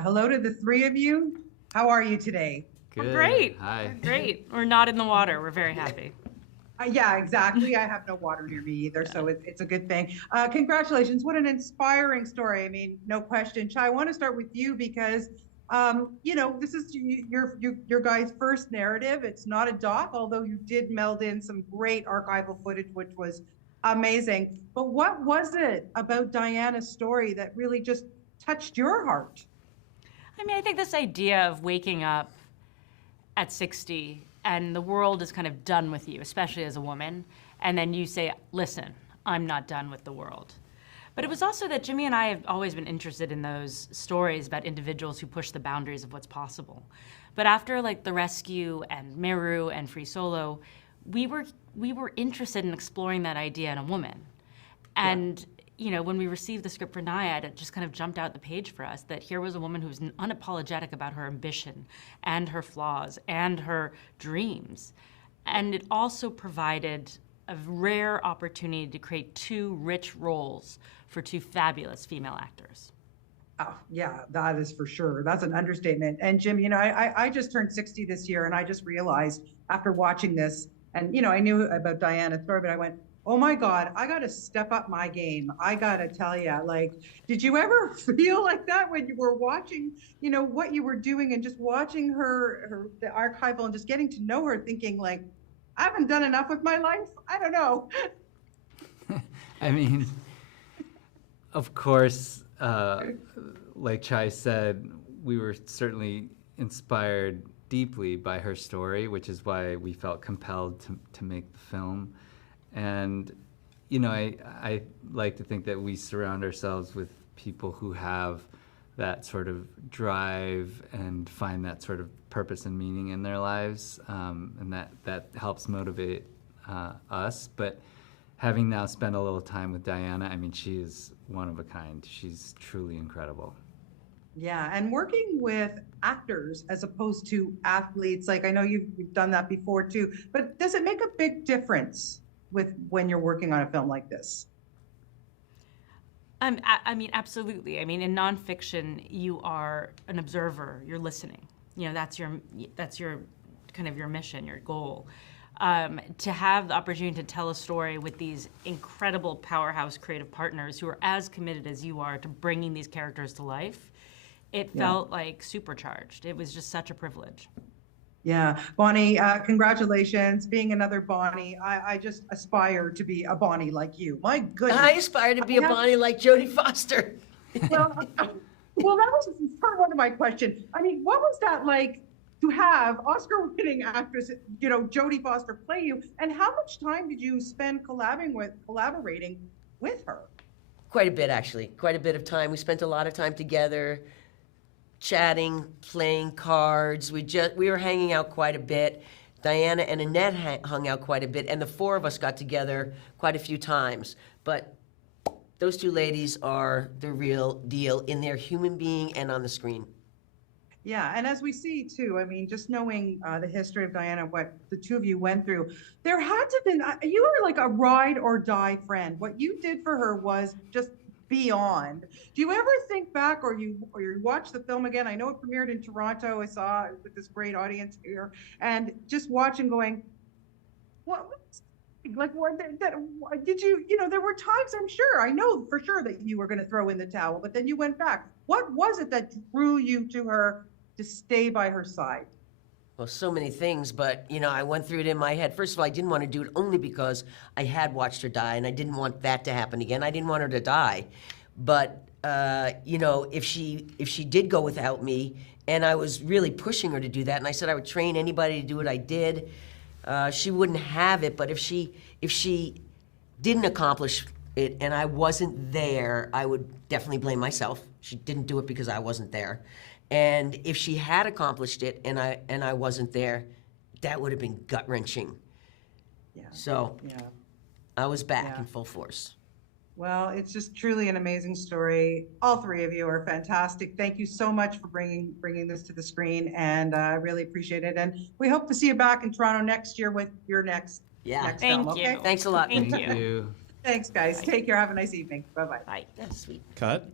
Hello to the three of you. How are you today? Good. We're great. Hi. We're great. We're not in the water. We're very happy. Yeah, exactly. I have no water near me either, so it's a good thing. Congratulations. What an inspiring story. I mean, no question. Chai, I want to start with you because, this is your guys' first narrative. It's not a doc, although you did meld in some great archival footage, which was amazing. But what was it about Diana's story that really just touched your heart? I mean, I think this idea of waking up at 60 and the world is kind of done with you, especially as a woman, and then you say, listen, I'm not done with the world. But it was also that Jimmy and I have always been interested in those stories about individuals who push the boundaries of what's possible. But after like The Rescue and Meru and Free Solo, we were interested in exploring that idea in a woman. And when we received the script for Nyad, it just kind of jumped out the page for us that here was a woman who was unapologetic about her ambition and her flaws and her dreams. And it also provided a rare opportunity to create two rich roles for two fabulous female actors. Oh, yeah, that is for sure. That's an understatement. And Jim, I just turned 60 this year, and I just realized after watching this, and I knew about Diana's story, but I went, oh my God, I got to step up my game. I got to tell you, did you ever feel like that when you were watching, what you were doing and just watching the archival and just getting to know her, thinking like, I haven't done enough with my life? I don't know. I mean, of course, like Chai said, we were certainly inspired deeply by her story, which is why we felt compelled to make the film. And, I like to think that we surround ourselves with people who have that sort of drive and find that sort of purpose and meaning in their lives, and that helps motivate us. But having now spent a little time with Diana, I mean, she is one of a kind. She's truly incredible. Yeah, and working with actors as opposed to athletes, like I know you've done that before too, but does it make a big difference with when you're working on a film like this? I mean, absolutely. I mean, in nonfiction, you are an observer. You're listening. That's your kind of your mission, your goal. To have the opportunity to tell a story with these incredible powerhouse creative partners who are as committed as you are to bringing these characters to life, it felt like supercharged. It was just such a privilege. Yeah, Bonnie, congratulations. Being another Bonnie, I just aspire to be a Bonnie like you. My goodness. I aspire to be a Bonnie like Jodie Foster. Well, that was part of one of my questions. I mean, what was that like to have Oscar-winning actress, Jodie Foster play you, and how much time did you spend collaborating with her? Quite a bit, actually. Quite a bit of time. We spent a lot of time together, chatting, playing cards. We were hanging out quite a bit. Diana and Annette hung out quite a bit, and the four of us got together quite a few times. But those two ladies are the real deal in their human being and on the screen. Yeah, and as we see too, I mean, just knowing the history of Diana, what the two of you went through, there had to have been, you were like a ride or die friend. What you did for her was just beyond. Do you ever think back or you watch the film again? I know it premiered in Toronto. I saw it with this great audience here, and just watching going, what did you, there were times I know for sure that you were going to throw in the towel, but then you went back. What was it that drew you to her to stay by her side? Well, so many things, but, I went through it in my head. First of all, I didn't want to do it only because I had watched her die, and I didn't want that to happen again. I didn't want her to die. But, if she did go without me, and I was really pushing her to do that, and I said I would train anybody to do what I did, she wouldn't have it. But if she didn't accomplish it and I wasn't there, I would definitely blame myself. She didn't do it because I wasn't there. And if she had accomplished it and I wasn't there, that would have been gut-wrenching. Yeah. So I was back in full force. Well, it's just truly an amazing story. All three of you are fantastic. Thank you so much for bringing this to the screen, and I really appreciate it. And we hope to see you back in Toronto next year with your next film. Thank you. Okay? Thanks a lot. Thank you. Thanks, guys. Take care. Have a nice evening. Bye-bye. Bye. That's sweet. Cut.